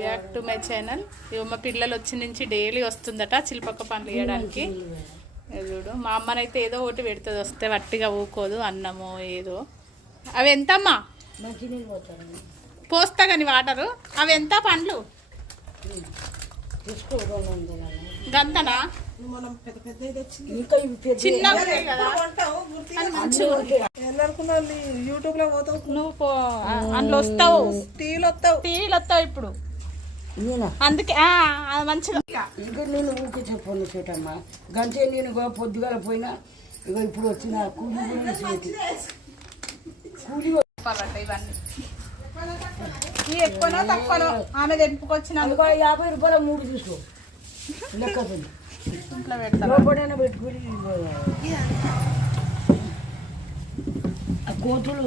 Back to my channel. ఇవి మా పిల్లలు వచ్చి నుంచి డైలీ వస్తుందట చిలుపక్క పనులు వేయడానికి. చూడు మా అమ్మనైతే ఏదో ఒకటి పెడుతుంది, వస్తే వట్టిగా ఊకోదు, అన్నము ఏదో. అవి ఎంతమ్మా? పోస్తా కానీ వాటరు. అవి ఎంత పండ్లు? గంతనా? చిన్న యూట్యూబ్ లో పోతావు, నువ్వు అందులో వస్తావు, టీవీలో వస్తావు ఇప్పుడు. అందుకే మంచిగా ఇంకా నేను ఊకే చెప్పను చేటమ్మా. గంటే నేను పొద్దుగాల పోయినా ఇక ఇప్పుడు వచ్చిన కూలి ఇవన్నీ ఎక్కువనో తక్కువనో ఆమె తెంపుకొచ్చిన 50 రూపాయల 3 తీసుకో లెక్కతుంది. లోపడైనా పెట్టుకుని కోతులు